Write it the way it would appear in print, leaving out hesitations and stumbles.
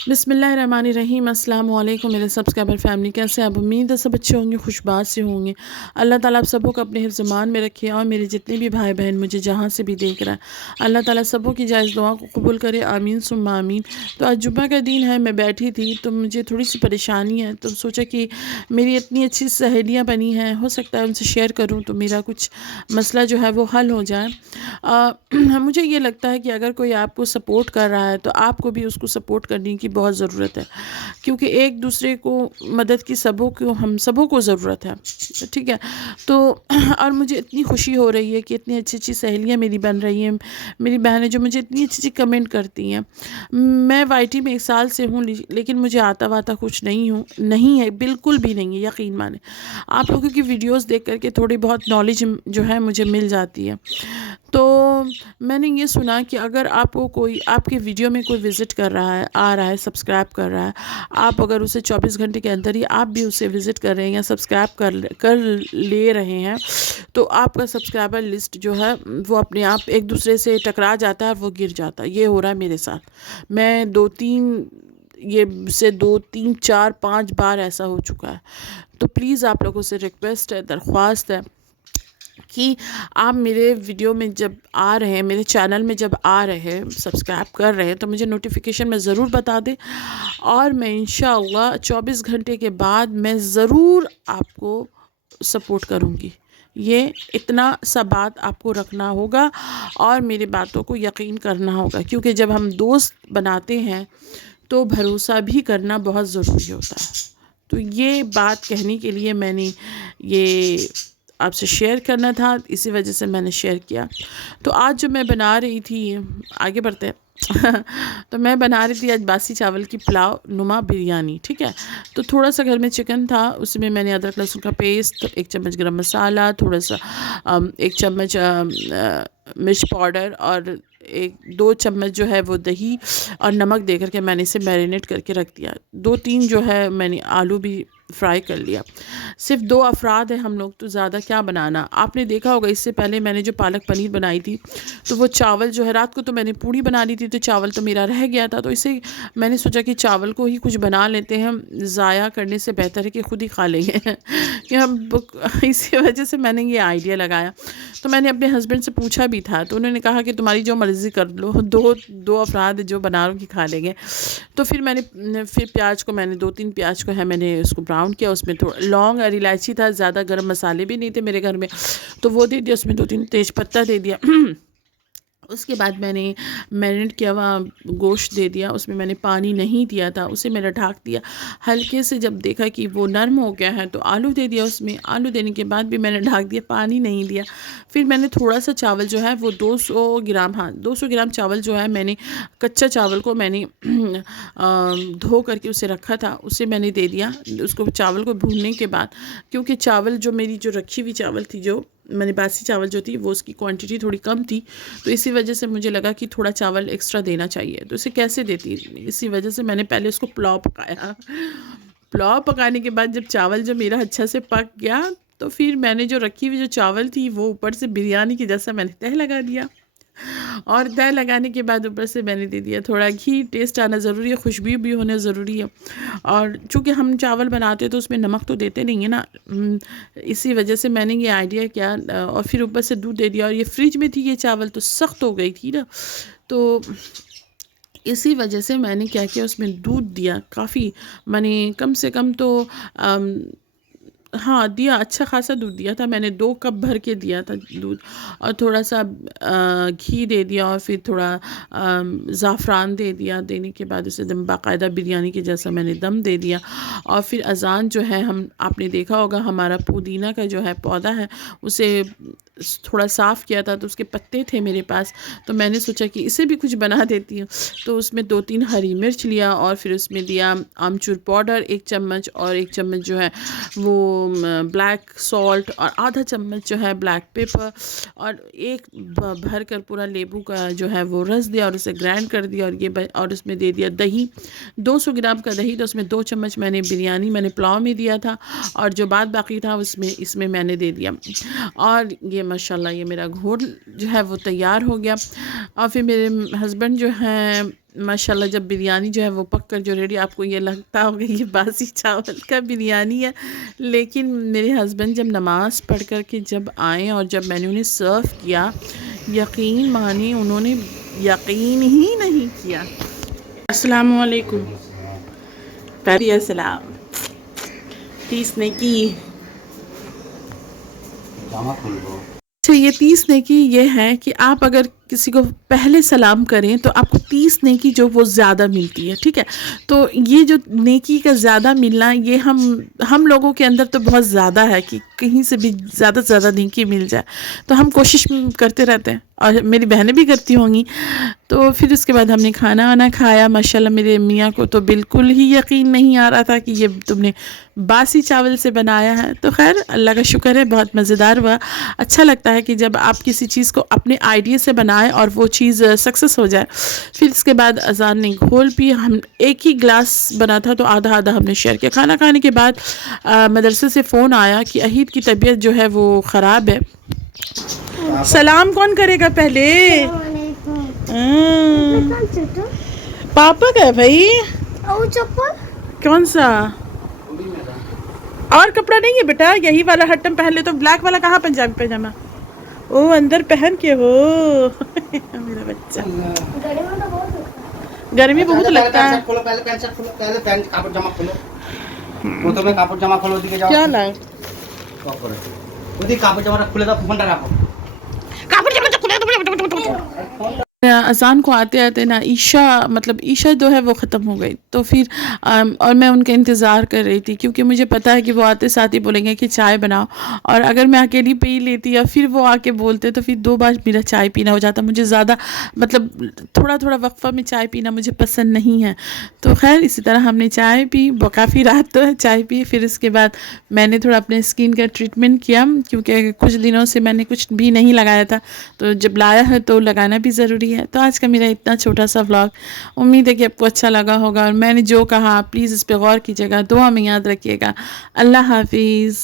बिस्मिल्लाहिर्रहमानिर्रहीम। अस्सलाम वालेकुम मेरे सब्सक्राइबर फैमिली, कैसे आप? उम्मीद है सब अच्छे होंगे, खुशबाश से होंगे। अल्लाह ताला आप सबों को अपने हिफ्ज़ ईमान में रखे और मेरे जितने भी भाई बहन मुझे जहाँ से भी देख रहा है, अल्लाह ताला सबों की जायज़ दुआ को कबूल करे, आमीन सुम्मा आमीन। तो आज जुम्मा का दिन है, मैं बैठी थी तो मुझे थोड़ी सी परेशानी है, तो सोचा कि मेरी इतनी अच्छी सहेलियाँ बनी हैं, हो सकता है उनसे शेयर करूँ तो मेरा कुछ मसला जो है वो हल हो जाए। मुझे ये लगता है कि अगर कोई आपको सपोर्ट कर रहा है तो आपको भी उसको सपोर्ट करने की बहुत ज़रूरत है, क्योंकि एक दूसरे को मदद की हम सबों को ज़रूरत है। ठीक है? तो और मुझे इतनी खुशी हो रही है कि इतनी अच्छी-अच्छी सहेलियाँ मेरी बन रही हैं, मेरी बहनें जो मुझे इतनी अच्छी-अच्छी कमेंट करती हैं। मैं वाईटी में 1 साल से हूँ, लेकिन मुझे आता-वाता कुछ नहीं है, बिल्कुल भी नहीं है, यकीन मानें। आप लोगों की वीडियोज़ देख कर के थोड़ी बहुत नॉलेज जो है मुझे मिल जाती है। तो मैंने ये सुना कि अगर आपको कोई आपके वीडियो में कोई विज़िट कर रहा है, आ रहा है, सब्सक्राइब कर रहा है, आप अगर उसे 24 घंटे के अंदर ही आप भी उसे विज़िट कर रहे हैं या सब्सक्राइब कर ले रहे हैं, तो आपका सब्सक्राइबर लिस्ट जो है वो अपने आप एक दूसरे से टकरा जाता है और वो गिर जाता है। ये हो रहा है मेरे साथ। मैं 2 3 4 5 बार ऐसा हो चुका है। तो प्लीज़ आप लोगों से रिक्वेस्ट है, दरख्वास्त है कि आप मेरे वीडियो में जब आ रहे हैं, मेरे चैनल में जब आ रहे हैं, सब्सक्राइब कर रहे हैं, तो मुझे नोटिफिकेशन में ज़रूर बता दें और मैं इंशाअल्लाह 24 घंटे के बाद मैं ज़रूर आपको सपोर्ट करूँगी। ये इतना सा बात आपको रखना होगा और मेरी बातों को यकीन करना होगा, क्योंकि जब हम दोस्त बनाते हैं तो भरोसा भी करना बहुत ज़रूरी होता है। तो ये बात कहने के लिए मैंने ये आपसे शेयर करना था, इसी वजह से मैंने शेयर किया। तो आज जो मैं बना रही थी, आगे बढ़ते हैं। तो मैं बना रही थी आज बासी चावल की पुलाव नुमा बिरयानी। ठीक है? तो थोड़ा सा घर में चिकन था, उसमें मैंने अदरक लहसुन का पेस्ट, 1 चम्मच गरम मसाला, थोड़ा सा 1 चम्मच मिर्च पाउडर और 1-2 चम्मच जो है वो दही और नमक दे कर के मैंने इसे मैरिनेट करके रख दिया। 2-3 जो है मैंने आलू भी फ्राई कर लिया। सिर्फ़ 2 अफ़राद हैं हम लोग, तो ज़्यादा क्या बनाना। आपने देखा होगा इससे पहले मैंने जो पालक पनीर बनाई थी, तो वो चावल जो है रात को तो मैंने पूड़ी बना ली थी, तो चावल तो मेरा रह गया था, तो इसे मैंने सोचा कि चावल को ही कुछ बना लेते हैं, ज़ाया करने से बेहतर है कि खुद ही खा लेंगे। कि हम इसी वजह से मैंने ये आइडिया लगाया। तो मैंने अपने हस्बैंड से पूछा भी था, तो उन्होंने कहा कि तुम्हारी जो मर्ज़ी कर लो, 2 अफ़राद जो बना लो कि खा लेंगे। तो फिर प्याज को मैंने 2-3 प्याज को है मैंने उसको ब्राउन किया, उसमें थोड़ा लौंग और इलायची था, ज़्यादा गरम मसाले भी नहीं थे मेरे घर में, तो वो दे दिया, उसमें 2-3 तेज पत्ता दे दिया। उसके बाद मैंने मैरिनेट किया हुआ गोश्त दे दिया, उसमें मैंने पानी नहीं दिया था, उसे मैंने ढक दिया। हल्के से जब देखा कि वो नरम हो गया है तो आलू दे दिया उसमें, आलू देने के बाद भी मैंने ढक दिया, पानी नहीं दिया। फिर मैंने थोड़ा सा चावल जो है वो 200 ग्राम, हाँ 200 ग्राम चावल जो है मैंने कच्चा चावल को मैंने धो करके उसे रखा था, उसे मैंने दे दिया। उसको चावल को भूनने के बाद, क्योंकि चावल जो मेरी जो रखी हुई चावल थी, जो मैंने बासी चावल जो थी वो उसकी क्वांटिटी थोड़ी कम थी, तो इसी वजह से मुझे लगा कि थोड़ा चावल एक्स्ट्रा देना चाहिए। तो इसे कैसे देती, इसी वजह से मैंने पहले उसको पुलाव पकाया। पुलाव पकाने के बाद जब चावल जो मेरा अच्छा से पक गया, तो फिर मैंने जो रखी हुई जो चावल थी वो ऊपर से बिरयानी की जैसा मैंने तह लगा दिया, और तह लगाने के बाद ऊपर से मैंने दे दिया थोड़ा घी। टेस्ट आना ज़रूरी है, खुशबू भी होना ज़रूरी है, और चूँकि हम चावल बनाते हैं तो उसमें नमक तो देते नहीं है ना, इसी वजह से मैंने ये आइडिया किया, और फिर ऊपर से दूध दे दिया। और ये फ्रिज में थी ये चावल, तो सख्त हो गई थी ना, तो इसी वजह से मैंने क्या किया, उसमें दूध दिया काफ़ी, मैंने कम से कम तो हाँ, दिया, अच्छा ख़ासा दूध दिया था मैंने, 2 कप भर के दिया था दूध, और थोड़ा-सा घी दे दिया, और फिर थोड़ा ज़ाफ़रान दे दिया। देने के बाद उसे दम बाकायदा बिरयानी के जैसा मैंने दम दे दिया। और फिर अज़ान जो है, आपने देखा होगा हमारा पुदीना का जो है पौधा है, उसे थोड़ा साफ़ किया था, तो उसके पत्ते थे मेरे पास, तो मैंने सोचा कि इसे भी कुछ बना देती हूँ। तो उसमें 2-3 हरी मिर्च लिया, और फिर उसमें दिया आमचूर पाउडर 1 चम्मच, और 1 चम्मच जो है वो ब्लैक सॉल्ट, और आधा चम्मच जो है ब्लैक पेपर, और एक भर कर पूरा नींबू का जो है वो रस दिया, और उसे ग्राइंड कर दिया। और उसमें दे दिया दही, 200 ग्राम का दही, तो उसमें 2 चम्मच मैंने पुलाव में दिया था, और जो बाद बाकी था इसमें मैंने दे दिया। और ये माशाल्लाह ये मेरा घोल जो है वो तैयार हो गया। और फिर मेरे हस्बैंड जो हैं माशाल्लाह जब बिरयानी जो है वो पक कर जो रेडी, आपको ये लगता होगा ये बासी चावल का बिरयानी है, लेकिन मेरे हस्बैंड जब नमाज़ पढ़ कर के जब आए और जब मैंने उन्हें सर्व किया, यकीन मानिए उन्होंने यकीन ही नहीं किया। अस्सलाम वालेकुम। पहले अस्सलाम। तीस ने की। अच्छा, ये 30 नेकी ये है कि आप अगर किसी को पहले सलाम करें तो आपको 30 नेकी जो वो ज़्यादा मिलती है, ठीक है। तो ये जो नेकी का ज़्यादा मिलना, ये हम लोगों के अंदर तो बहुत ज़्यादा है कि कहीं से भी ज़्यादा से ज़्यादा नेकी मिल जाए, तो हम कोशिश करते रहते हैं और मेरी बहनें भी करती होंगी। तो फिर उसके बाद हमने खाना वाना खाया। माशाल्लाह मेरे मियाँ को तो बिल्कुल ही यकीन नहीं आ रहा था कि ये तुमने बासी चावल से बनाया है। तो खैर अल्लाह का शुक्र है, बहुत मज़ेदार हुआ। अच्छा लगता है कि जब आप किसी चीज़ को अपने आइडिया से बनाएं और वो चीज़ सक्सेस हो जाए। फिर इसके बाद अज़ान ने घोल पी। हम एक ही ग्लास बना था तो आधा आधा हमने शेयर किया। खाना खाने के बाद मदरसे से फ़ोन आया कि अहीद की तबीयत जो है वो ख़राब है। सलाम कौन करेगा पहले? पापा का है भाई। कौन सा? और कपड़ा नहीं है बेटा, यही वाला हट्टम पहन ले। तो ब्लैक वाला कहाँ पंजाबी पैजामा? ओ अंदर पहन के हो। मेरा बच्चा। गर्मी बहुत लगता है। खोलो पहले पैंट शर्ट खोलो, पहले पैंट कापड़ जामा खोलो। প্রথমে কাপড় জামা খোলো, ওদিকে যাও। क्या लाए? ওদিকে কাপড় জামাটা খুলে দাও, ফোনটা রাখো। अज़ान को आते आते ना ईशा मतलब ईशा जो है वो ख़त्म हो गई। तो फिर और मैं उनका इंतज़ार कर रही थी क्योंकि मुझे पता है कि वो आते साथ ही बोलेंगे कि चाय बनाओ, और अगर मैं अकेली पी लेती या फिर वो आके बोलते तो फिर 2 बार मेरा चाय पीना हो जाता। मुझे ज़्यादा मतलब थोड़ा थोड़ा वक्फ़ा में चाय पीना मुझे पसंद नहीं है। तो खैर इसी तरह हमने चाय पी, काफ़ी रात तो है चाय पी। फिर इसके बाद मैंने थोड़ा अपने स्किन का ट्रीटमेंट किया क्योंकि कुछ दिनों से मैंने कुछ भी नहीं लगाया था, तो जब लाया है तो लगाना भी ज़रूरी है। तो आज का मेरा इतना छोटा सा व्लॉग, उम्मीद है कि आपको अच्छा लगा होगा और मैंने जो कहा प्लीज़ इस पे गौर कीजिएगा, दुआ में याद रखिएगा। अल्लाह हाफिज़।